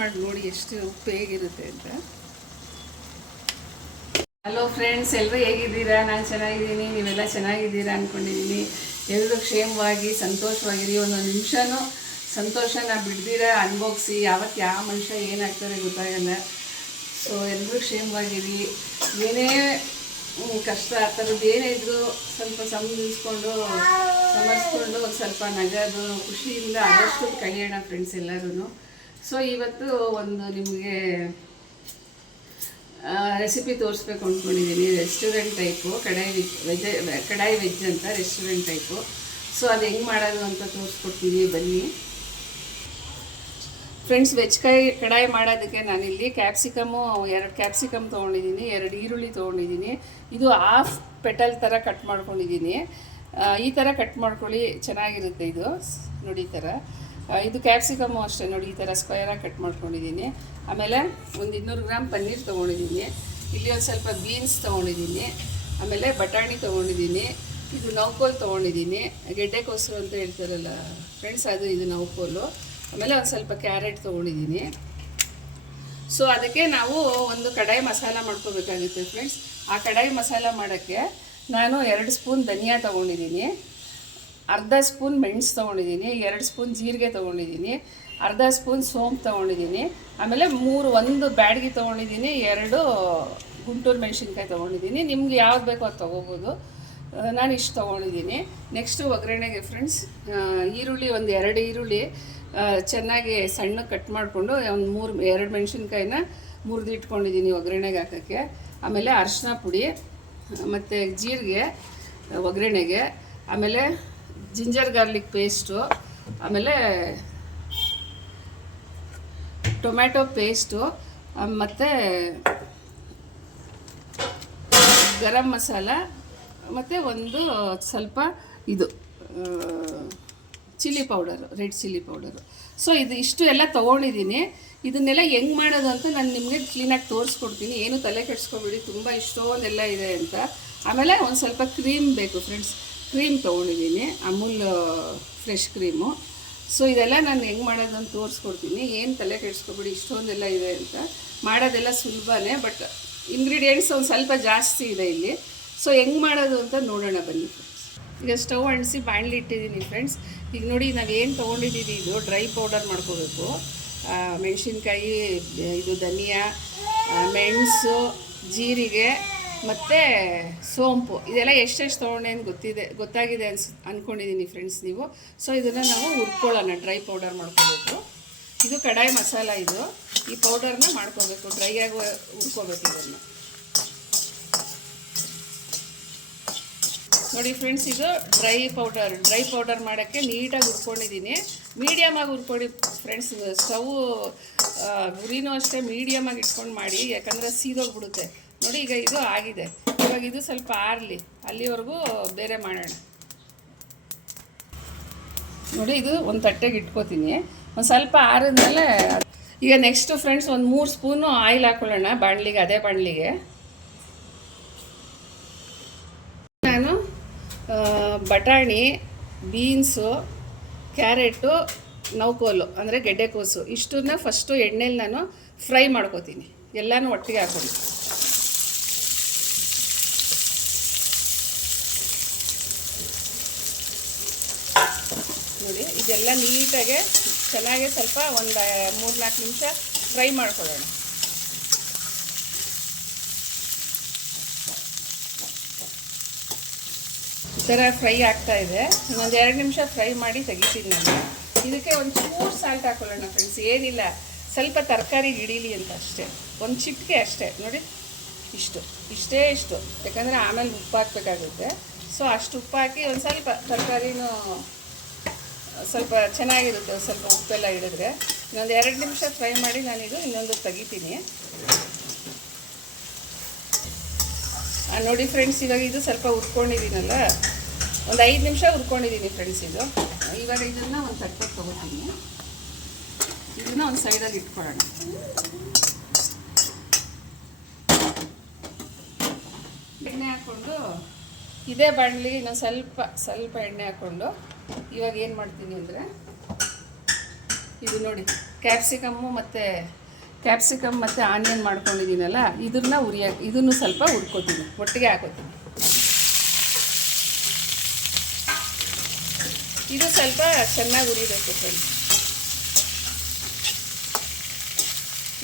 ಮಾಡಿ ನೋಡಿ ಎಷ್ಟು ಉಪ್ಪು ಹೇಗಿರುತ್ತೆ ಅಂತ. ಹಲೋ ಫ್ರೆಂಡ್ಸ್, ಎಲ್ಲರೂ ಹೇಗಿದ್ದೀರಾ? ನಾನು ಚೆನ್ನಾಗಿದ್ದೀನಿ, ನೀವೆಲ್ಲ ಚೆನ್ನಾಗಿದ್ದೀರಾ ಅಂದ್ಕೊಂಡಿದ್ದೀನಿ. ಎಲ್ಲರೂ ಕ್ಷೇಮವಾಗಿ ಸಂತೋಷವಾಗಿರಿ. ಒಂದೊಂದು ನಿಮಿಷನೂ ಸಂತೋಷನ ಬಿಡ್ದಿರ ಅನುಭವಿಸಿ. ಯಾವತ್ತು ಯಾವ ಮನುಷ್ಯ ಏನಾಗ್ತಾರೆ ಗೊತ್ತಾಗಲ್ಲ. ಸೊ ಎಲ್ಲರೂ ಕ್ಷೇಮವಾಗಿರಿ. ಏನೇ ಕಷ್ಟ ಆ ಥರದ್ದು ಏನೇ ಇದ್ದರೂ ಸ್ವಲ್ಪ ಸಮರಿಸ್ಕೊಂಡು ಒಂದು ಸ್ವಲ್ಪ ನಗದು ಖುಷಿಯಿಂದ ಆದಷ್ಟು ಕಳೆಯೋಣ ಫ್ರೆಂಡ್ಸ್ ಎಲ್ಲರೂ. ಸೊ ಇವತ್ತು ಒಂದು ನಿಮಗೆ ರೆಸಿಪಿ ತೋರಿಸ್ಬೇಕು ಅಂದ್ಕೊಂಡಿದ್ದೀನಿ. ರೆಸ್ಟೋರೆಂಟ್ ಟೈಪು ಕಡಾಯಿ ವೆಜ್ ಅಂತ ರೆಸ್ಟೋರೆಂಟ್ ಟೈಪು. ಸೊ ಅದು ಹೆಂಗೆ ಮಾಡೋದು ಅಂತ ತೋರಿಸ್ಕೊಡ್ತೀನಿ, ಬನ್ನಿ ಫ್ರೆಂಡ್ಸ್. ಕಡಾಯಿ ಮಾಡೋದಕ್ಕೆ ನಾನಿಲ್ಲಿ ಕ್ಯಾಪ್ಸಿಕಮ್ಮು 2 ಕ್ಯಾಪ್ಸಿಕಮ್ ತೊಗೊಂಡಿದ್ದೀನಿ, 2 ಈರುಳ್ಳಿ ತೊಗೊಂಡಿದ್ದೀನಿ. ಇದು ಹಾಫ್ ಪೆಟಲ್ ಥರ ಕಟ್ ಮಾಡ್ಕೊಂಡಿದ್ದೀನಿ. ಈ ಥರ ಕಟ್ ಮಾಡ್ಕೊಳ್ಳಿ, ಚೆನ್ನಾಗಿರುತ್ತೆ ಇದು ನೋಡಿ. ಈ ಥರ ಇದು ಕ್ಯಾಪ್ಸಿಕಮ್ಮು ಅಷ್ಟೇ ನೋಡಿ, ಈ ಥರ ಸ್ಕ್ವೇರಾಗಿ ಕಟ್ ಮಾಡ್ಕೊಂಡಿದ್ದೀನಿ. ಆಮೇಲೆ ಒಂದು 200 ಗ್ರಾಮ್ ಪನ್ನೀರ್ ತೊಗೊಂಡಿದ್ದೀನಿ. ಇಲ್ಲಿ ಒಂದು ಸ್ವಲ್ಪ ಬೀನ್ಸ್ ತೊಗೊಂಡಿದ್ದೀನಿ. ಆಮೇಲೆ ಬಟಾಣಿ ತೊಗೊಂಡಿದ್ದೀನಿ. ಇದು ನೌಕೋಲು ತೊಗೊಂಡಿದ್ದೀನಿ, ಗೆಡ್ಡೆಕೋಸು ಅಂತ ಹೇಳ್ತಾರಲ್ಲ ಫ್ರೆಂಡ್ಸ್, ಇದು ನೌಕೋಲು. ಆಮೇಲೆ ಒಂದು ಸ್ವಲ್ಪ ಕ್ಯಾರೆಟ್ ತೊಗೊಂಡಿದ್ದೀನಿ. ಸೊ ಅದಕ್ಕೆ ನಾವು ಒಂದು ಕಡಾಯಿ ಮಸಾಲ ಮಾಡ್ಕೋಬೇಕಾಗುತ್ತೆ ಫ್ರೆಂಡ್ಸ್. ಆ ಕಡಾಯಿ ಮಸಾಲ ಮಾಡೋಕ್ಕೆ ನಾನು 2 ಸ್ಪೂನ್ ಧನಿಯಾ ತೊಗೊಂಡಿದ್ದೀನಿ, ಅರ್ಧ ಸ್ಪೂನ್ ಮೆಣಸು ತೊಗೊಂಡಿದ್ದೀನಿ, 2 ಸ್ಪೂನ್ ಜೀರಿಗೆ ತೊಗೊಂಡಿದ್ದೀನಿ, ಅರ್ಧ ಸ್ಪೂನ್ ಸೋಂಪು ತೊಗೊಂಡಿದ್ದೀನಿ. ಆಮೇಲೆ 1 ಬ್ಯಾಡಗಿ ತೊಗೊಂಡಿದ್ದೀನಿ, 2 ಗುಂಟೂರು ಮೆಣಸಿನ್ಕಾಯಿ ತೊಗೊಂಡಿದ್ದೀನಿ. ನಿಮ್ಗೆ ಯಾವ್ದು ಬೇಕೋ ಅದು ತೊಗೋಬೋದು. ನಾನು ಇಷ್ಟು ತೊಗೊಂಡಿದ್ದೀನಿ. ನೆಕ್ಸ್ಟು ಒಗ್ಗರಣೆಗೆ ಫ್ರೆಂಡ್ಸ್, ಈರುಳ್ಳಿ ಒಂದು 2 ಈರುಳ್ಳಿ ಚೆನ್ನಾಗಿ ಸಣ್ಣ ಕಟ್ ಮಾಡಿಕೊಂಡು ಒಂದು 2 ಮೆಣಸಿನ್ಕಾಯಿನ ಮುರಿದಿಟ್ಕೊಂಡಿದ್ದೀನಿ ಒಗ್ಗರಣೆಗೆ ಹಾಕೋಕ್ಕೆ. ಆಮೇಲೆ ಅರಿಶಿನ ಪುಡಿ ಮತ್ತು ಜೀರಿಗೆ ಒಗ್ಗರಣೆಗೆ, ಆಮೇಲೆ ಜಿಂಜರ್ ಗಾರ್ಲಿಕ್ ಪೇಸ್ಟು, ಆಮೇಲೆ ಟೊಮ್ಯಾಟೊ ಪೇಸ್ಟು, ಮತ್ತು ಗರಂ ಮಸಾಲ, ಮತ್ತು ಒಂದು ಸ್ವಲ್ಪ ಇದು chilli powder, red chilli powder. So ಇಷ್ಟು ಎಲ್ಲ ತೊಗೊಂಡಿದ್ದೀನಿ. ಇದನ್ನೆಲ್ಲ ಹೆಂಗೆ ಮಾಡೋದು ಅಂತ ನಾನು ನಿಮಗೆ ಕ್ಲೀನಾಗಿ ತೋರಿಸ್ಕೊಡ್ತೀನಿ. ಏನು ತಲೆ ಕೆಡಿಸ್ಕೊಬೇಡಿ, ತುಂಬ ಇಷ್ಟೊಂದೆಲ್ಲ ಇದೆ ಅಂತ. ಆಮೇಲೆ ಒಂದು ಸ್ವಲ್ಪ ಕ್ರೀಮ್ ಬೇಕು ಫ್ರೆಂಡ್ಸ್, ಕ್ರೀಮ್ ತೊಗೊಂಡಿದ್ದೀನಿ, ಅಮೂಲ್ ಫ್ರೆಶ್ ಕ್ರೀಮು. ಸೊ ಇದೆಲ್ಲ ನಾನು ಹೆಂಗೆ ಮಾಡೋದು ಅಂತ ತೋರಿಸ್ಕೊಡ್ತೀನಿ. ಏನು ತಲೆ ಕೆಡಿಸ್ಕೊಬೇಡಿ, ಇಷ್ಟೊಂದೆಲ್ಲ ಇದೆ ಅಂತ. ಮಾಡೋದೆಲ್ಲ ಸುಲಭನೇ, ಬಟ್ ಇಂಗ್ರೀಡಿಯೆಂಟ್ಸ್ ಒಂದು ಸ್ವಲ್ಪ ಜಾಸ್ತಿ ಇದೆ ಇಲ್ಲಿ. ಸೊ ಹೆಂಗೆ ಮಾಡೋದು ಅಂತ ನೋಡೋಣ ಬನ್ನಿ ಫ್ರೆಂಡ್ಸ್. ಈಗ ಸ್ಟವ್ ಅಂಟಿಸಿ ಬಾಣಲಿ ಇಟ್ಟಿದ್ದೀನಿ ಫ್ರೆಂಡ್ಸ್. ಈಗ ನೋಡಿ, ನಾವೇನು ತೊಗೊಂಡಿದ್ದೀವಿ ಇದು ಡ್ರೈ ಪೌಡರ್ ಮಾಡ್ಕೋಬೇಕು. ಮೆಣಸಿನ್ಕಾಯಿ, ಇದು ಧನಿಯಾ, ಮೆಣಸು, ಜೀರಿಗೆ ಮತ್ತು ಸೋಂಪು, ಇದೆಲ್ಲ ಎಷ್ಟೆಷ್ಟು ತೊಗೊಂಡೆ ಅಂತ ಗೊತ್ತಾಗಿದೆ ಅಂದ್ಕೊಂಡಿದ್ದೀನಿ ಫ್ರೆಂಡ್ಸ್ ನೀವು. ಸೊ ಇದನ್ನು ನಾವು ಹುರ್ಕೊಳ್ಳೋಣ, ಡ್ರೈ ಪೌಡರ್ ಮಾಡ್ಕೋಬೇಕು. ಇದು ಕಡಾಯಿ ಮಸಾಲ. ಈ ಪೌಡರ್ನ ಮಾಡ್ಕೋಬೇಕು, ಡ್ರೈಯಾಗಿ ಹುರ್ಕೋಬೇಕು ಇದನ್ನು ನೋಡಿ ಫ್ರೆಂಡ್ಸ್. ಇದು ಡ್ರೈ ಪೌಡರ್ ಮಾಡೋಕ್ಕೆ ನೀಟಾಗಿ ಹುರ್ಕೊಂಡಿದ್ದೀನಿ. ಮೀಡಿಯಮಾಗಿ ಹುರ್ಕೊಳ್ಳಿ ಫ್ರೆಂಡ್ಸ್. ಸ್ಟವ್ ಗುರಿನೂ ಅಷ್ಟೇ ಮೀಡಿಯಮಾಗಿ ಇಟ್ಕೊಂಡು ಮಾಡಿ, ಯಾಕಂದರೆ ಸೀದೋಗ್ಬಿಡುತ್ತೆ ನೋಡಿ. ಈಗ ಇದು ಆಗಿದೆ. ಇವಾಗ ಇದು ಸ್ವಲ್ಪ ಆರಲಿ, ಅಲ್ಲಿವರೆಗೂ ಬೇರೆ ಮಾಡೋಣ ನೋಡಿ. ಇದು ಒಂದು ತಟ್ಟೆಗೆ ಇಟ್ಕೋತೀನಿ. ಒಂದು ಸ್ವಲ್ಪ ಆರಿದ್ಮೇಲೆ ಈಗ ನೆಕ್ಸ್ಟು ಫ್ರೆಂಡ್ಸ್ ಒಂದು 3 ಸ್ಪೂನು ಆಯಿಲ್ ಹಾಕ್ಕೊಳ್ಳೋಣ ಬಾಣಲಿಗೆ. ಅದೇ ಬಾಣಲಿಗೆ ನಾನು ಬಟಾಣಿ, ಬೀನ್ಸು, ಕ್ಯಾರೆಟು, ನೌಕೋಲು ಅಂದರೆ ಗೆಡ್ಡೆಕೋಸು ಇಷ್ಟನ್ನ ಫಸ್ಟು ಎಣ್ಣೆಲಿ ನಾನು ಫ್ರೈ ಮಾಡ್ಕೋತೀನಿ. ಎಲ್ಲನೂ ಒಟ್ಟಿಗೆ ಹಾಕೊಂಡು ನೋಡಿ. ಇದೆಲ್ಲ ನೀಟಾಗೆ ಚೆನ್ನಾಗಿ ಸ್ವಲ್ಪ ಒಂದು 3-4 ನಿಮಿಷ ಫ್ರೈ ಮಾಡ್ಕೊಳ್ಳೋಣ. ಈ ಥರ ಫ್ರೈ ಆಗ್ತಾಯಿದೆ. ಇನ್ನೊಂದು 2 ನಿಮಿಷ ಫ್ರೈ ಮಾಡಿ ತೆಗಿತೀನಿ ನಾನು. ಇದಕ್ಕೆ ಒಂದು ಚೂರು ಸಾಲ್ಟ್ ಹಾಕೊಳ್ಳೋಣ ಫ್ರೆಂಡ್ಸ್. ಏನಿಲ್ಲ, ಸ್ವಲ್ಪ ತರಕಾರಿ ಹಿಡೀಲಿ ಅಂತ ಅಷ್ಟೇ, ಒಂದು ಚಿಟಿಕೆ ಅಷ್ಟೇ ನೋಡಿ. ಇಷ್ಟೇ, ಯಾಕಂದರೆ ಆಮೇಲೆ ಉಪ್ಪು ಹಾಕಬೇಕಾಗುತ್ತೆ. ಸೊ ಅಷ್ಟು ಉಪ್ಪು ಹಾಕಿ ಒಂದು ಸ್ವಲ್ಪ ತರಕಾರಿನೂ ಸ್ವಲ್ಪ ಚೆನ್ನಾಗಿರುತ್ತೆ, ಸ್ವಲ್ಪ ಉಪ್ಪೆಲ್ಲ ಹಿಡಿದ್ರೆ. ಇನ್ನೊಂದು 2 ನಿಮಿಷ ಫ್ರೈ ಮಾಡಿ ನಾನಿದು ಇನ್ನೊಂದು ತೆಗಿತೀನಿ ನೋಡಿ ಫ್ರೆಂಡ್ಸ್. ಇವಾಗ ಇದು ಸ್ವಲ್ಪ ಹುರ್ಕೊಂಡಿದ್ದೀನಲ್ಲ, ಒಂದು 5 ನಿಮಿಷ ಹುರ್ಕೊಂಡಿದ್ದೀನಿ ಫ್ರೆಂಡ್ಸ್. ಇವಾಗ ಇದನ್ನು ಒಂದು ತಟ್ಟೆಗೆ ತೊಗೋತೀನಿ. ಇದನ್ನು ಒಂದು ಸೈಡಲ್ಲಿ ಇಟ್ಕೊಳ್ಳೋಣ. ಎಣ್ಣೆ ಹಾಕ್ಕೊಂಡು ಇದೇ ಬಾಣಲಿಗೆ ಇನ್ನೊಂದು ಸ್ವಲ್ಪ ಎಣ್ಣೆ ಹಾಕ್ಕೊಂಡು ಇವಾಗ ಏನು ಮಾಡ್ತೀನಿ ಅಂದರೆ, ಇದು ನೋಡಿ ಕ್ಯಾಪ್ಸಿಕಮ್ ಮತ್ತು ಆನಿಯನ್ ಮಾಡ್ಕೊಂಡಿದ್ದೀನಲ್ಲ, ಇದನ್ನು ಸ್ವಲ್ಪ ಹುರ್ಕೋತೀನಿ, ಒಟ್ಟಿಗೆ ಹಾಕೋತೀನಿ. ಇದು ಸ್ವಲ್ಪ ಚೆನ್ನಾಗಿ ಉರಿಬೇಕು ಫ್ರೆಂಡ್ಸ್.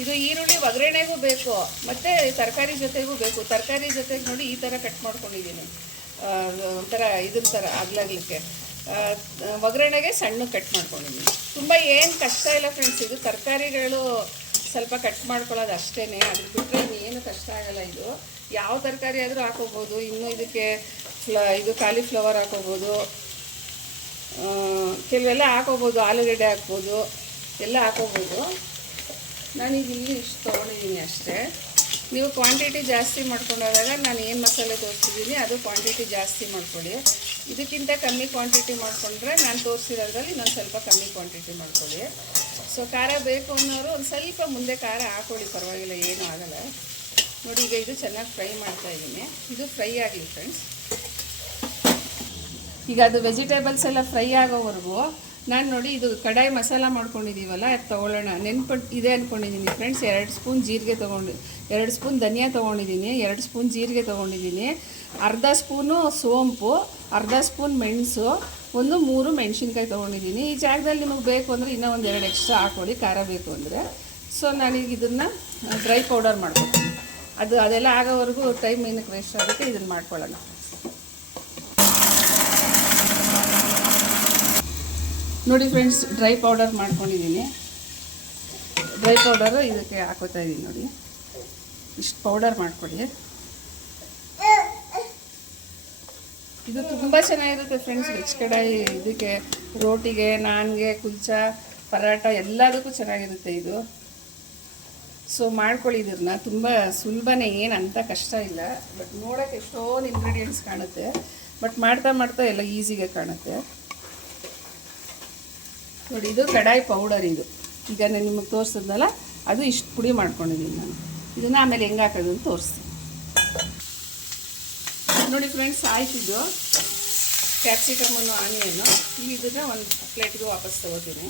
ಇದು ಈರುಳ್ಳಿ ಒಗ್ಗರಣೆಗೂ ಬೇಕು ಮತ್ತು ತರಕಾರಿ ಜೊತೆಗೂ ಬೇಕು. ತರಕಾರಿ ಜೊತೆಗೆ ನೋಡಿ ಈ ಥರ ಕಟ್ ಮಾಡ್ಕೊಂಡಿದ್ದೀನಿ, ಒಂಥರ ಇದ್ರ ಥರ ಆಗ್ಲಾಗ್ಲಿಕ್ಕೆ. ಒಗ್ಗರಣೆಗೆ ಸಣ್ಣ ಕಟ್ ಮಾಡ್ಕೊಂಡಿದ್ದೀನಿ. ತುಂಬ ಏನು ಕಷ್ಟ ಇಲ್ಲ ಫ್ರೆಂಡ್ಸ್. ಇದು ತರಕಾರಿಗಳು ಸ್ವಲ್ಪ ಕಟ್ ಮಾಡ್ಕೊಳ್ಳೋದು ಅಷ್ಟೇ, ಅದ್ರ ಬಿಟ್ಟರೆ ಏನು ಕಷ್ಟ ಆಗಲ್ಲ. ಇದು ಯಾವ ತರಕಾರಿ ಆದರೂ ಹಾಕೋಬೋದು. ಇನ್ನು ಇದಕ್ಕೆ ಇದು ಕಾಲಿಫ್ಲವರ್ ಹಾಕೋಬೋದು, ಕೆಲವೆಲ್ಲ ಹಾಕೋಬೋದು, ಆಲೂಗಡ್ಡೆ ಹಾಕ್ಬೋದು, ಎಲ್ಲ ಹಾಕೋಬೋದು. ನಾನೀಗ ಇಲ್ಲಿ ಇಷ್ಟು ತೊಗೊಂಡಿದ್ದೀನಿ ಅಷ್ಟೇ. ನೀವು ಕ್ವಾಂಟಿಟಿ ಜಾಸ್ತಿ ಮಾಡ್ಕೊಂಡಾಗ ನಾನು ಏನು ಮಸಾಲೆ ತೋರಿಸಿದ್ದೀನಿ ಅದು ಕ್ವಾಂಟಿಟಿ ಜಾಸ್ತಿ ಮಾಡ್ಕೊಳ್ಳಿ. ಇದಕ್ಕಿಂತ ಕಮ್ಮಿ ಕ್ವಾಂಟಿಟಿ ಮಾಡಿಕೊಂಡ್ರೆ ನಾನು ತೋರಿಸಿರೋದ್ರಲ್ಲಿ ಇನ್ನೊಂದು ಸ್ವಲ್ಪ ಕಮ್ಮಿ ಕ್ವಾಂಟಿಟಿ ಮಾಡ್ಕೊಳ್ಳಿ. ಸೊ ಖಾರ ಬೇಕು ಅನ್ನೋರು ಒಂದು ಸ್ವಲ್ಪ ಮುಂದೆ ಖಾರ ಹಾಕ್ಕೊಳ್ಳಿ, ಪರವಾಗಿಲ್ಲ, ಏನೂ ಆಗಲ್ಲ. ನೋಡಿ ಈಗ ಇದು ಚೆನ್ನಾಗಿ ಫ್ರೈ ಮಾಡ್ತಾಯಿದ್ದೀನಿ. ಇದು ಫ್ರೈ ಆಗಲಿ ಫ್ರೆಂಡ್ಸ್. ಈಗ ಅದು ವೆಜಿಟೇಬಲ್ಸ್ ಎಲ್ಲ ಫ್ರೈ ಆಗೋವರೆಗೂ ನಾನು ನೋಡಿ ಇದು ಕಡಾಯಿ ಮಸಾಲ ಮಾಡ್ಕೊಂಡಿದ್ದೀವಲ್ಲ, ಅದು ತೊಗೊಳ್ಳೋಣ ಇದೆ ಅಂದ್ಕೊಂಡಿದ್ದೀನಿ ಫ್ರೆಂಡ್ಸ್. 2 ಸ್ಪೂನ್ ಜೀರಿಗೆ 2 ಸ್ಪೂನ್ ಧನಿಯಾ ತೊಗೊಂಡಿದ್ದೀನಿ, 2 ಸ್ಪೂನ್ ಜೀರಿಗೆ ತೊಗೊಂಡಿದ್ದೀನಿ, ಅರ್ಧ ಸ್ಪೂನು ಸೋಂಪು, ಅರ್ಧ ಸ್ಪೂನ್ ಮೆಣಸು, 3 ಮೆಣಸಿನ್ಕಾಯಿ ತೊಗೊಂಡಿದ್ದೀನಿ. ಈ ಜಾಗದಲ್ಲಿ ನಿಮಗೆ ಬೇಕು ಅಂದರೆ ಇನ್ನೂ 2 ಎಕ್ಸ್ಟ್ರಾ ಹಾಕ್ಕೊಳ್ಳಿ, ಖಾರ ಬೇಕು ಅಂದರೆ. ಸೊ ನಾನೀಗ ಇದನ್ನು ಡ್ರೈ ಪೌಡರ್ ಮಾಡ್ಕೊತೀನಿ. ಅದೆಲ್ಲ ಆಗೋವರೆಗೂ ಟೈಮ್ ಏನಕ್ಕೆ ವೇಸ್ಟ್ ಆಗುತ್ತೆ, ಇದನ್ನು ಮಾಡ್ಕೊಳ್ಳೋಣ. ನೋಡಿ ಫ್ರೆಂಡ್ಸ್, ಡ್ರೈ ಪೌಡರ್ ಮಾಡ್ಕೊಂಡಿದ್ದೀನಿ. ಡ್ರೈ ಪೌಡರು ಇದಕ್ಕೆ ಹಾಕೋತಾ ಇದ್ದೀನಿ. ನೋಡಿ ಇಷ್ಟು ಪೌಡರ್ ಮಾಡ್ಕೊಳ್ಳಿ. ಇದು ತುಂಬ ಚೆನ್ನಾಗಿರುತ್ತೆ ಫ್ರೆಂಡ್ಸ್. ವೆಜ್ ಕಡಾಯಿ ಇದಕ್ಕೆ ರೋಟಿಗೆ, ನಾನ್ಗೆ, ಕುಲ್ಚಾ, ಪರಾಟ ಎಲ್ಲದಕ್ಕೂ ಚೆನ್ನಾಗಿರುತ್ತೆ ಇದು. ಸೊ ಮಾಡ್ಕೊಳ್ಳಿ ಇದನ್ನ. ತುಂಬ ಸುಲಭನೇ, ಏನು ಅಂತ ಕಷ್ಟ ಇಲ್ಲ. ಬಟ್ ನೋಡೋಕ್ಕೆ ಎಷ್ಟೊಂದು ಇಂಗ್ರೀಡಿಯೆಂಟ್ಸ್ ಕಾಣುತ್ತೆ, ಬಟ್ ಮಾಡ್ತಾ ಮಾಡ್ತಾ ಎಲ್ಲ ಈಸಿಗೆ ಕಾಣುತ್ತೆ. ನೋಡಿ ಇದು ಕಡಾಯಿ ಪೌಡರ್. ಇದು ಈಗ ನಾನು ನಿಮಗೆ ತೋರಿಸಿದ್ನಲ್ಲ, ಅದು ಇಷ್ಟು ಪುಡಿ ಮಾಡ್ಕೊಂಡಿದ್ದೀನಿ ನಾನು. ಇದನ್ನು ಆಮೇಲೆ ಹೆಂಗೆ ಹಾಕೋದು ಅಂತ ತೋರಿಸ್ತೀನಿ. ನೋಡಿ ಫ್ರೆಂಡ್ಸ್, ಆಯ್ತಿದ್ದು ಕ್ಯಾಪ್ಸಿಕಮನ್ನು ಆನಿಯನ್ನು. ಈಗ ಇದನ್ನು ಒಂದು ಪ್ಲೇಟ್ಗೆ ವಾಪಸ್ ತೊಗೋತೀನಿ.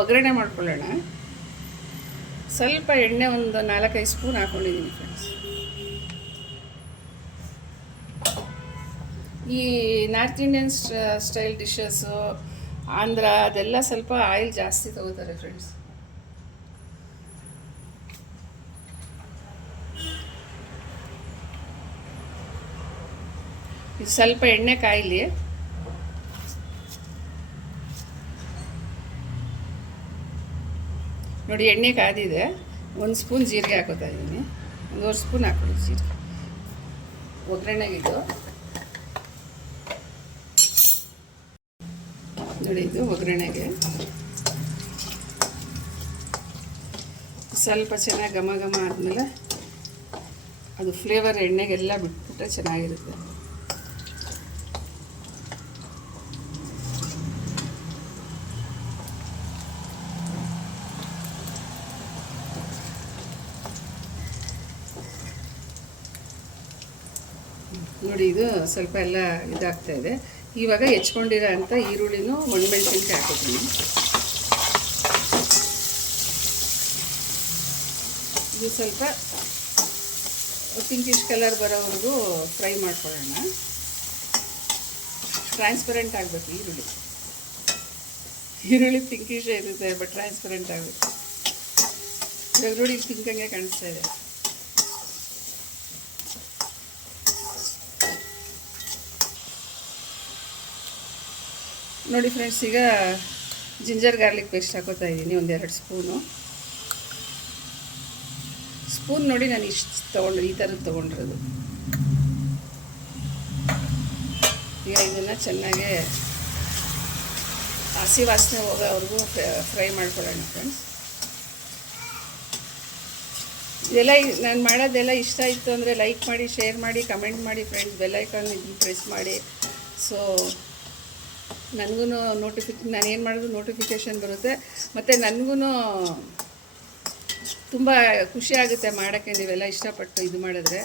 ಒಗ್ಗರಣೆ ಮಾಡ್ಕೊಳ್ಳೋಣ. ಸ್ವಲ್ಪ ಎಣ್ಣೆ ಒಂದು 4-5 ಸ್ಪೂನ್ ಹಾಕ್ಕೊಂಡಿದ್ದೀನಿ ಫ್ರೆಂಡ್ಸ್. ಈ north Indian style dishes, Andhra, ಅದೆಲ್ಲ ಸ್ವಲ್ಪ ಆಯಿಲ್ ಜಾಸ್ತಿ ತಗೋತಾರೆ ಫ್ರೆಂಡ್ಸ್. ಇದು ಸ್ವಲ್ಪ ಎಣ್ಣೆ ಕಾಯಿಲಿ. ನೋಡಿ ಎಣ್ಣೆ ಕಾದಿದೆ. 1 ಸ್ಪೂನ್ ಜೀರಿಗೆ ಹಾಕೋತಾ ಇದ್ದೀನಿ. 1 ಸ್ಪೂನ್ ಹಾಕೊಳ್ಳಿ ಜೀರಿಗೆ ಒಗ್ಗರಣೆಗಿದು. ನೋಡಿ ಇದು ಒಗ್ಗರಣೆಗೆ ಸ್ವಲ್ಪ ಚೆನ್ನಾಗಿ ಘಮ ಘಮ ಆದಮೇಲೆ ಅದು ಫ್ಲೇವರ್ ಎಣ್ಣೆಗೆಲ್ಲ ಬಿಟ್ಬಿಟ್ರೆ ಚೆನ್ನಾಗಿರುತ್ತೆ. ನೋಡಿ ಇದು ಸ್ವಲ್ಪ ಎಲ್ಲ ಇದಾಗ್ತಾಯಿದೆ. ಇವಾಗ ಹೆಚ್ಕೊಂಡಿರೋ ಅಂಥ ಈರುಳ್ಳಿನೂ ಒಣಮೆಣಸಿನ್ಕಾಯಿ ಹಾಕೋತೀನಿ. ಇದು ಸ್ವಲ್ಪ ಪಿಂಕಿಶ್ ಕಲರ್ ಬರೋವರೆಗೂ ಫ್ರೈ ಮಾಡ್ಕೊಳ್ಳೋಣ. ಟ್ರಾನ್ಸ್ಪರೆಂಟ್ ಆಗಬೇಕು ಈರುಳ್ಳಿ ಪಿಂಕಿಶ್ ಇರುತ್ತೆ, ಬಟ್ ಟ್ರಾನ್ಸ್ಪರೆಂಟ್ ಆಗಬೇಕು. ಇವಾಗ ನೋಡಿ ಪಿಂಕಂಗೆ ಕಾಣಿಸ್ತಾ ಇದೆ. ನೋಡಿ ಫ್ರೆಂಡ್ಸ್, ಈಗ ಜಿಂಜರ್ ಗಾರ್ಲಿಕ್ ಪೇಸ್ಟ್ ಹಾಕೋತಾ ಇದ್ದೀನಿ. 1-2 ಸ್ಪೂನ್ ನೋಡಿ ನಾನು ಇಷ್ಟು ತೊಗೊಂಡ್ರೆ, ಈ ಥರದ್ದು ತೊಗೊಂಡಿರೋದು. ಈಗ ಇದನ್ನು ಚೆನ್ನಾಗಿ ಹಸಿ ವಾಸನೆ ಹೋಗೋವರೆಗೂ ಫ್ರೈ ಮಾಡ್ಕೊಳ್ಳೋಣ ಫ್ರೆಂಡ್ಸ್. ಇದೆಲ್ಲ ನಾನು ಮಾಡೋದೆಲ್ಲ ಇಷ್ಟ ಆಯಿತು ಅಂದರೆ ಲೈಕ್ ಮಾಡಿ, ಶೇರ್ ಮಾಡಿ, ಕಮೆಂಟ್ ಮಾಡಿ ಫ್ರೆಂಡ್ಸ್. ಬೆಲ್ ಐಕಾನ್ ಇದನ್ನು ಪ್ರೆಸ್ ಮಾಡಿ. ಸೊ ನನಗೂ ನಾನು ಏನು ಮಾಡಿದ್ರು ನೋಟಿಫಿಕೇಷನ್ ಬರುತ್ತೆ. ಮತ್ತು ನನಗೂ ತುಂಬ ಖುಷಿ ಆಗುತ್ತೆ ಮಾಡೋಕ್ಕೆ, ನೀವೆಲ್ಲ ಇಷ್ಟಪಟ್ಟು ಇದು ಮಾಡಿದ್ರೆ.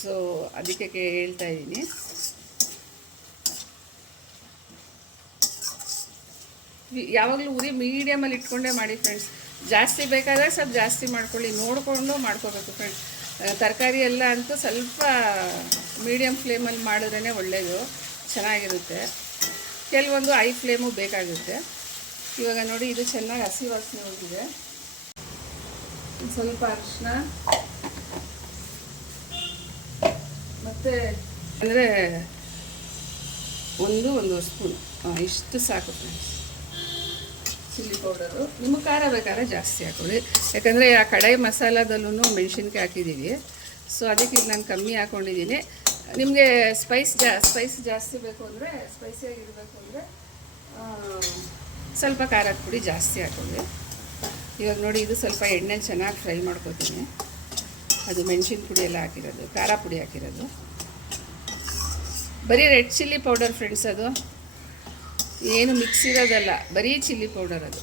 ಸೊ ಅದಕ್ಕೆ ಹೇಳ್ತಾ ಇದ್ದೀನಿ. ಯಾವಾಗಲೂ ಉರಿ ಮೀಡಿಯಮಲ್ಲಿ ಇಟ್ಕೊಂಡೇ ಮಾಡಿ ಫ್ರೆಂಡ್ಸ್. ಜಾಸ್ತಿ ಬೇಕಾದರೆ ಸ್ವಲ್ಪ ಜಾಸ್ತಿ ಮಾಡ್ಕೊಳ್ಳಿ, ನೋಡಿಕೊಂಡು ಮಾಡ್ಕೋಬೇಕು ಫ್ರೆಂಡ್ಸ್. ತರಕಾರಿ ಎಲ್ಲ ಅಂತೂ ಸ್ವಲ್ಪ ಮೀಡಿಯಮ್ ಫ್ಲೇಮಲ್ಲಿ ಮಾಡಿದ್ರೇ ಒಳ್ಳೆಯದು, ಚೆನ್ನಾಗಿರುತ್ತೆ. ಕೆಲವೊಂದು ಹೈ ಫ್ಲೇಮು ಬೇಕಾಗುತ್ತೆ. ಇವಾಗ ನೋಡಿ, ಇದು ಚೆನ್ನಾಗಿ ಹಸಿ ವಾಸನೆ ಹೋಗಿದೆ. ಸ್ವಲ್ಪ ಅರಿಶಿನ ಮತ್ತು ಅಂದರೆ ಒಂದು ಸ್ಪೂನ್ ಇಷ್ಟು ಸಾಕು ಫ್ರೆಂಡ್ಸ್ ಚಿಲ್ಲಿ ಪೌಡರು. ನಿಮಗೆ ಖಾರ ಬೇಕಾದ್ರೆ ಜಾಸ್ತಿ ಹಾಕೊಳ್ಳಿ, ಯಾಕಂದರೆ ಆ ಕಡಾಯಿ ಮಸಾಲದಲ್ಲೂ ಮೆಣಸಿನ್ಕಾಯಿ ಹಾಕಿದ್ದೀವಿ. ಸೊ ಅದಕ್ಕೆ ನಾನು ಕಮ್ಮಿ ಹಾಕ್ಕೊಂಡಿದ್ದೀನಿ. ನಿಮಗೆ ಸ್ಪೈಸ್ ಜಾಸ್ತಿ ಬೇಕು ಅಂದರೆ, ಸ್ಪೈಸಿಯಾಗಿರಬೇಕು ಅಂದರೆ ಸ್ವಲ್ಪ ಖಾರದ ಪುಡಿ ಜಾಸ್ತಿ ಹಾಕೊಳ್ಳಿ. ಇವಾಗ ನೋಡಿ, ಇದು ಸ್ವಲ್ಪ ಎಣ್ಣೆ ಚೆನ್ನಾಗಿ ಫ್ರೈ ಮಾಡ್ಕೊತೀನಿ. ಅದು ಮೆಣಸಿನ ಪುಡಿ ಎಲ್ಲ ಹಾಕಿರೋದು, ಖಾರ ಪುಡಿ ಹಾಕಿರೋದು, ಬರೀ ರೆಡ್ ಚಿಲ್ಲಿ ಪೌಡರ್ ಫ್ರೆಂಡ್ಸ್. ಅದು ಏನು ಮಿಕ್ಸ್ ಇರೋದಲ್ಲ, ಬರೀ ಚಿಲ್ಲಿ ಪೌಡರ್ ಅದು.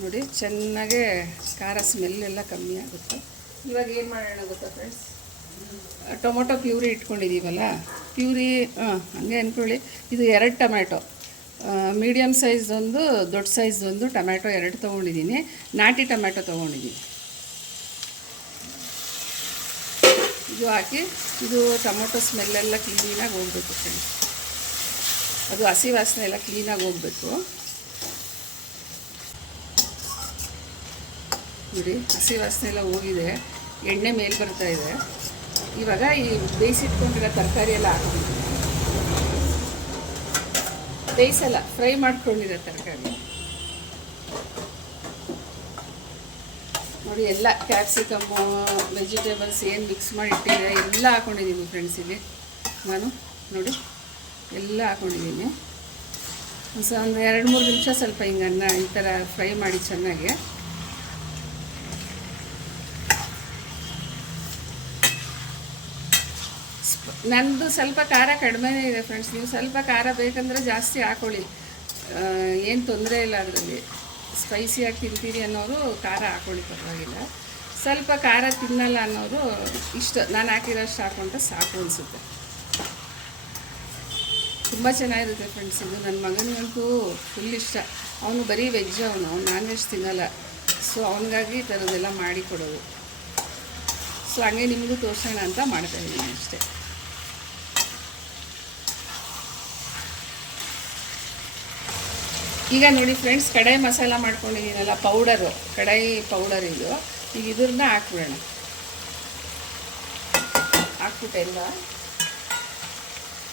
ನೋಡಿ, ಚೆನ್ನಾಗೇ ಖಾರ ಸ್ಮೆಲ್ಲೆಲ್ಲ ಕಮ್ಮಿ ಆಗುತ್ತೆ. ಇವಾಗ ಏನು ಮಾಡೋಣ ಗೊತ್ತಾ ಫ್ರೆಂಡ್ಸ್, ಟೊಮೊಟೊ ಪ್ಯೂರಿ ಇಟ್ಕೊಂಡಿದ್ದೀವಲ್ಲ, ಪ್ಯೂರಿ ಹಂಗೆ ಅಂದ್ಕೊಳ್ಳಿ. ಇದು 2 ಟೊಮ್ಯಾಟೊ, ಮೀಡಿಯಮ್ ಸೈಜ್ದೊಂದು, ದೊಡ್ಡ ಸೈಜ್ದೊಂದು ಟೊಮ್ಯಾಟೊ 2 ತೊಗೊಂಡಿದ್ದೀನಿ. ನಾಟಿ ಟೊಮ್ಯಾಟೊ ತೊಗೊಂಡಿದ್ದೀನಿ. ಇದು ಹಾಕಿ, ಇದು ಟೊಮೊಟೊ ಸ್ಮೆಲ್ಲೆಲ್ಲ ಕ್ಲೀನಾಗಿ ಹೋಗ್ಬೇಕು ಫ್ರೆಂಡ್ಸ್. ಅದು ಹಸಿ ವಾಸನೆ ಎಲ್ಲ ಕ್ಲೀನಾಗಿ ಹೋಗಬೇಕು. ನೋಡಿ, ಹಸಿ ವಾಸನೆ ಎಲ್ಲ ಹೋಗಿದೆ, ಎಣ್ಣೆ ಮೇಲೆ ಬರ್ತಾ ಇದೆ. ಇವಾಗ ಈ ಬೇಯಿಸಿಟ್ಕೊಂಡಿರೋ ತರಕಾರಿ ಎಲ್ಲ ಹಾಕ್ಬಿಟ್ಟು, ಬೇಯಿಸಲ್ಲ, ಫ್ರೈ ಮಾಡ್ಕೊಂಡಿರೋ ತರಕಾರಿ ನೋಡಿ. ಎಲ್ಲ ಕ್ಯಾಪ್ಸಿಕಮ್ಮು, ವೆಜಿಟೇಬಲ್ಸ್ ಏನು ಮಿಕ್ಸ್ ಮಾಡಿ ಇಟ್ಟಿದೆ ಎಲ್ಲ ಹಾಕ್ಕೊಂಡಿದ್ದೀನಿ ಫ್ರೆಂಡ್ಸ್. ಇಲ್ಲಿ ನಾನು ನೋಡಿ ಎಲ್ಲ ಹಾಕ್ಕೊಂಡಿದ್ದೀನಿ. ಒಂದು 2-3 ನಿಮಿಷ ಸ್ವಲ್ಪ ಹಿಂಗನ್ನ ಈ ಥರ ಫ್ರೈ ಮಾಡಿ ಚೆನ್ನಾಗಿ. ನಂದು ಸ್ವಲ್ಪ ಖಾರ ಕಡಿಮೆನೇ ಇದೆ ಫ್ರೆಂಡ್ಸ್. ನೀವು ಸ್ವಲ್ಪ ಖಾರ ಬೇಕಂದರೆ ಜಾಸ್ತಿ ಹಾಕ್ಕೊಳ್ಳಿ, ಏನು ತೊಂದರೆ ಇಲ್ಲ ಅದರಲ್ಲಿ. ಸ್ಪೈಸಿಯಾಗಿ ತಿಂತೀರಿ ಅನ್ನೋರು ಖಾರ ಹಾಕ್ಕೊಳ್ಳಿ, ಪರವಾಗಿಲ್ಲ. ಸ್ವಲ್ಪ ಖಾರ ತಿನ್ನಲ್ಲ ಅನ್ನೋರು ಇಷ್ಟು ನಾನು ಹಾಕಿರೋಷ್ಟು ಹಾಕೊಂಡ್ರೆ ಸಾಕು ಅನಿಸುತ್ತೆ. ತುಂಬ ಚೆನ್ನಾಗಿರುತ್ತೆ ಫ್ರೆಂಡ್ಸ್. ಇದು ನನ್ನ ಮಗನಿಗಂತೂ ಫುಲ್ ಇಷ್ಟ. ಅವನು ಬರೀ ವೆಜ್, ಅವನು ನಾನ್ ವೆಜ್ ತಿನ್ನಲ್ಲ. ಸೊ ಅವನಿಗಾಗಿ ಈ ಥರದ್ದೆಲ್ಲ ಮಾಡಿ ಕೊಡೋದು. ಸೊ ಹಂಗೆ ನಿಮಗೂ ತೋರಿಸೋಣ ಅಂತ ಮಾಡ್ತಾಯಿದ್ದೀನಿ ಅಷ್ಟೇ. ಈಗ ನೋಡಿ ಫ್ರೆಂಡ್ಸ್, ಕಡಾಯಿ ಮಸಾಲ ಮಾಡ್ಕೊಂಡಿದ್ದೀನಲ್ಲ, ಪೌಡರು, ಕಡಾಯಿ ಪೌಡರ್ ಇದು. ಈಗ ಇದನ್ನ ಹಾಕ್ಬಿಡೋಣ. ಹಾಕ್ಬಿಟ್ಟೆಲ್ಲ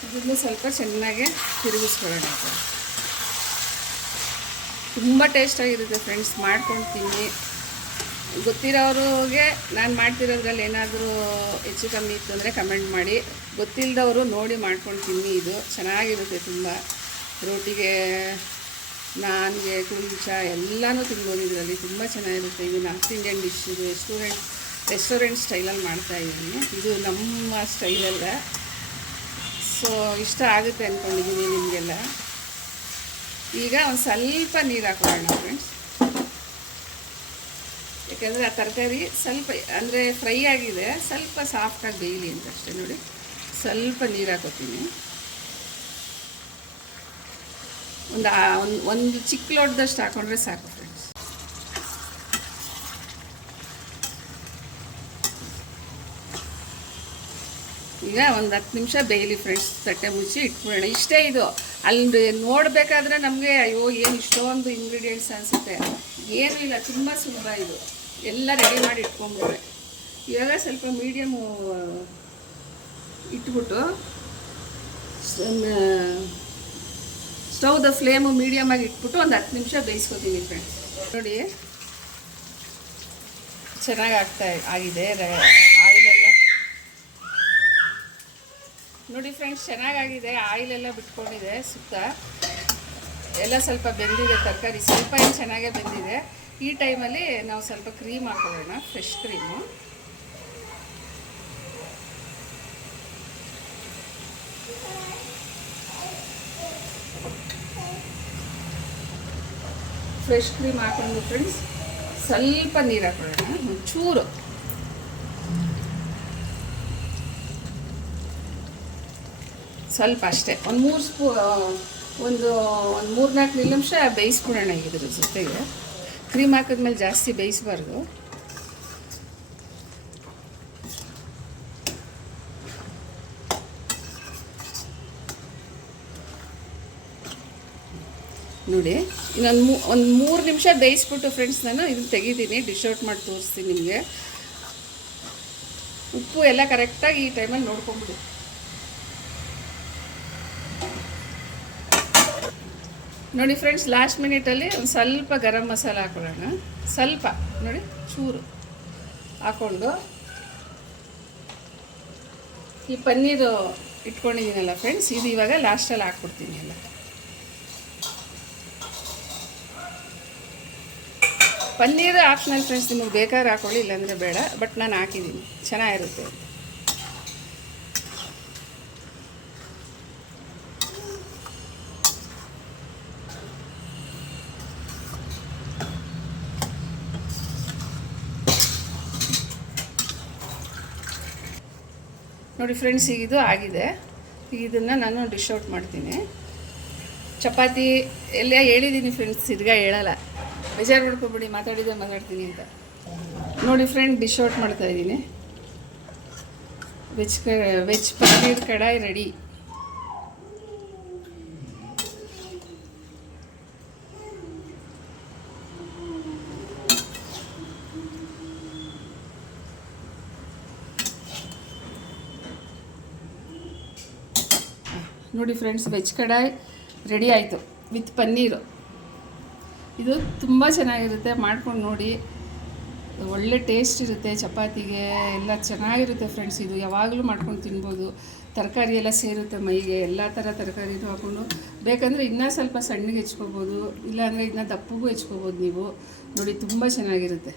ಇದನ್ನು ಸ್ವಲ್ಪ ಚೆನ್ನಾಗಿ ತಿರುಗಿಸ್ಕೊಳ್ಳೋಣ. ತುಂಬ ಟೇಸ್ಟಾಗಿರುತ್ತೆ ಫ್ರೆಂಡ್ಸ್, ಮಾಡ್ಕೊಂಡು ತಿನ್ನಿ. ಗೊತ್ತಿರೋರಿಗೆ ನಾನು ಮಾಡ್ತಿರೋದ್ರಲ್ಲಿ ಏನಾದರೂ ಹೆಚ್ಚು ಕಮ್ಮಿ ಇತ್ತು ಅಂದರೆ ಕಮೆಂಟ್ ಮಾಡಿ. ಗೊತ್ತಿಲ್ಲದವರು ನೋಡಿ ಮಾಡ್ಕೊಂಡು ತಿನ್ನಿ. ಇದು ಚೆನ್ನಾಗಿರುತ್ತೆ ತುಂಬ. ರೋಟಿಗೆ, ನಾನ್ಗೆ, ಕುಲ್ಚ ಎಲ್ಲನೂ ತಿನ್ಬೋದು ಇದರಲ್ಲಿ. ತುಂಬ ಚೆನ್ನಾಗಿರುತ್ತೆ. ಇದು ನಾರ್ತ್ ಇಂಡಿಯನ್ ಡಿಶ್. ಇದು ರೆಸ್ಟೋರೆಂಟ್ ಸ್ಟೈಲಲ್ಲಿ ಮಾಡ್ತಾಯಿದ್ದೀನಿ. ಇದು ನಮ್ಮ ಸ್ಟೈಲಲ್ಲ. ಸೊ ಇಷ್ಟ ಆಗುತ್ತೆ ಅಂದ್ಕೊಂಡಿದ್ದೀನಿ ನಿಮಗೆಲ್ಲ. ಈಗ ಒಂದು ಸ್ವಲ್ಪ ನೀರು ಹಾಕೋಣ ಫ್ರೆಂಡ್ಸ್, ಯಾಕೆಂದರೆ ಆ ತರಕಾರಿ ಸ್ವಲ್ಪ ಅಂದರೆ ಫ್ರೈ ಆಗಿದೆ, ಸ್ವಲ್ಪ ಸಾಫ್ಟಾಗಿ ಬೇಯಲಿ ಅಂತ ಅಷ್ಟೇ. ನೋಡಿ, ಸ್ವಲ್ಪ ನೀರು ಹಾಕೋತೀನಿ. ಒಂದು ಚಿಕ್ಕ ಲೋಟದಷ್ಟು ಹಾಕೊಂಡ್ರೆ ಸಾಕು ಫ್ರೆಂಡ್ಸ್. ಈಗ ಒಂದು 10 ನಿಮಿಷ ಬೇಯಲಿ ಫ್ರೆಂಡ್ಸ್. ತಟ್ಟೆ ಮುಚ್ಚಿ ಇಟ್ಬಿಡೋಣ. ಇಷ್ಟೇ ಇದು. ಅಲ್ಲಿ ನೋಡಬೇಕಾದ್ರೆ ನಮಗೆ ಅಯ್ಯೋ ಏನು ಇಷ್ಟೊಂದು ಇಂಗ್ರೀಡಿಯೆಂಟ್ಸ್ ಅನಿಸುತ್ತೆ. ಏನೂ ಇಲ್ಲ, ತುಂಬ ಸುಲಭ ಇದು. ಎಲ್ಲ ರೆಡಿ ಮಾಡಿ ಇಟ್ಕೊಂಡ್ಬಿಟ್ರೆ ಇವಾಗ ಸ್ವಲ್ಪ ಮೀಡಿಯಮು ಇಟ್ಬಿಟ್ಟು ಸ್ಟವ್ದ ಫ್ಲೇಮು ಮೀಡಿಯಮಾಗಿ ಇಟ್ಬಿಟ್ಟು ಒಂದು 10 ನಿಮಿಷ ಬೇಯಿಸ್ಕೊತೀನಿ ಫ್ರೆಂಡ್ಸ್. ನೋಡಿ, ಚೆನ್ನಾಗಿ ಆಗಿದೆ ಆಯಿಲೆಲ್ಲ. ನೋಡಿ ಫ್ರೆಂಡ್ಸ್, ಚೆನ್ನಾಗಾಗಿದೆ. ಆಯಿಲೆಲ್ಲ ಬಿಟ್ಕೊಂಡಿದೆ ಸುತ್ತ. ಎಲ್ಲ ಸ್ವಲ್ಪ ಬೆಂದಿದೆ ತರಕಾರಿ, ಸ್ವಲ್ಪ ಏನು ಚೆನ್ನಾಗೇ ಬೆಂದಿದೆ. ಈ ಟೈಮಲ್ಲಿ ನಾವು ಸ್ವಲ್ಪ ಕ್ರೀಮ್ ಹಾಕೊಳ್ಳೋಣ, ಫ್ರೆಶ್ ಕ್ರೀಮು. ಫ್ರೆಶ್ ಕ್ರೀಮ್ ಹಾಕೊಂಡು ಫ್ರೆಂಡ್ಸ್ ಸ್ವಲ್ಪ ನೀರು ಹಾಕೊಳ್ಳೋಣ, ಒಂಚೂರು. ಸ್ವಲ್ಪ ಅಷ್ಟೇ, ಒಂದು 3-4 ನಿಮಿಷ ಬೇಯಿಸ್ಬಿಡೋಣ ಇದ್ರ ಜೊತೆಗೆ. ಕ್ರೀಮ್ ಹಾಕಿದ್ಮೇಲೆ ಜಾಸ್ತಿ ಬೇಯಿಸಬಾರ್ದು. ನೋಡಿ, ಇನ್ನೊಂದು 3 ನಿಮಿಷ ಬೇಯಿಸ್ಬಿಟ್ಟು ಫ್ರೆಂಡ್ಸ್ ನಾನು ಇದನ್ನು ತೆಗಿತೀನಿ, ಡಿಶ್ ಔಟ್ ಮಾಡಿ ತೋರಿಸ್ತೀನಿ ನಿಮಗೆ. ಉಪ್ಪು ಎಲ್ಲ ಕರೆಕ್ಟಾಗಿ ಈ ಟೈಮಲ್ಲಿ ನೋಡ್ಕೊಂಬಿಡಿ. ನೋಡಿ ಫ್ರೆಂಡ್ಸ್, ಲಾಸ್ಟ್ ಮಿನಿಟಲ್ಲಿ ಒಂದು ಸ್ವಲ್ಪ ಗರಂ ಮಸಾಲ ಹಾಕೊಳ್ಳೋಣ, ಸ್ವಲ್ಪ ನೋಡಿ ಚೂರು ಹಾಕ್ಕೊಂಡು ಈ ಪನ್ನೀರು ಇಟ್ಕೊಂಡಿದ್ದೀನಲ್ಲ ಫ್ರೆಂಡ್ಸ್, ಇದು ಇವಾಗ ಲಾಸ್ಟಲ್ಲಿ ಹಾಕ್ಬಿಡ್ತೀನಿ ಎಲ್ಲ. ಪನ್ನೀರು ಆಪ್ಷನಲ್ ಫ್ರೆಂಡ್ಸ್, ನಿಮಗೆ ಬೇಕಾದ್ರೆ ಹಾಕೊಳ್ಳಿ, ಇಲ್ಲಾಂದರೆ ಬೇಡ, ಬಟ್ ನಾನು ಹಾಕಿದ್ದೀನಿ, ಚೆನ್ನಾಗಿರುತ್ತೆ. ನೋಡಿ ಫ್ರೆಂಡ್ಸ್, ಈಗ ಇದು ಆಗಿದೆ. ಈಗ ಇದನ್ನು ನಾನು ಡಿಶ್ ಔಟ್ ಮಾಡ್ತೀನಿ. ಚಪಾತಿ ಎಲ್ಲ ಹೇಳಿದ್ದೀನಿ ಫ್ರೆಂಡ್ಸ್, ತಿರ್ಗಾ ಹೇಳಲ್ಲ, ಬೇಜಾರು ಮಾಡ್ಕೊಬಿಡಿ, ಮಾತಾಡ್ತೀನಿ ಅಂತ. ನೋಡಿ ಫ್ರೆಂಡ್, ಡಿಶ್ ಔಟ್ ಮಾಡ್ತಾಯಿದ್ದೀನಿ. ವೆಜ್ ಪನ್ನೀರ್ ಕಡಾಯಿ ರೆಡಿ. ನೋಡಿ ಫ್ರೆಂಡ್ಸ್, ವೆಜ್ ಕಡಾಯಿ ರೆಡಿ ಆಯಿತು ವಿತ್ ಪನ್ನೀರು. ಇದು ತುಂಬ ಚೆನ್ನಾಗಿರುತ್ತೆ, ಮಾಡ್ಕೊಂಡು ನೋಡಿ, ಒಳ್ಳೆ ಟೇಸ್ಟ್ ಇರುತ್ತೆ, ಚಪಾತಿಗೆ ಎಲ್ಲ ಚೆನ್ನಾಗಿರುತ್ತೆ ಫ್ರೆಂಡ್ಸ್. ಇದು ಯಾವಾಗಲೂ ಮಾಡ್ಕೊಂಡು ತಿನ್ಬೋದು. ತರಕಾರಿ ಎಲ್ಲ ಸೇರುತ್ತೆ ಮೈಗೆ, ಎಲ್ಲ ಥರ ತರಕಾರಿನೂ ಹಾಕ್ಕೊಂಡು, ಬೇಕಂದರೆ ಇನ್ನೂ ಸ್ವಲ್ಪ ಸಣ್ಣಗೆ ಹೆಚ್ಕೋಬೋದು, ಇಲ್ಲಾಂದರೆ ಇದನ್ನ ದಪ್ಪಗೂ ಹೆಚ್ಕೋಬೋದು ನೀವು. ನೋಡಿ, ತುಂಬ ಚೆನ್ನಾಗಿರುತ್ತೆ.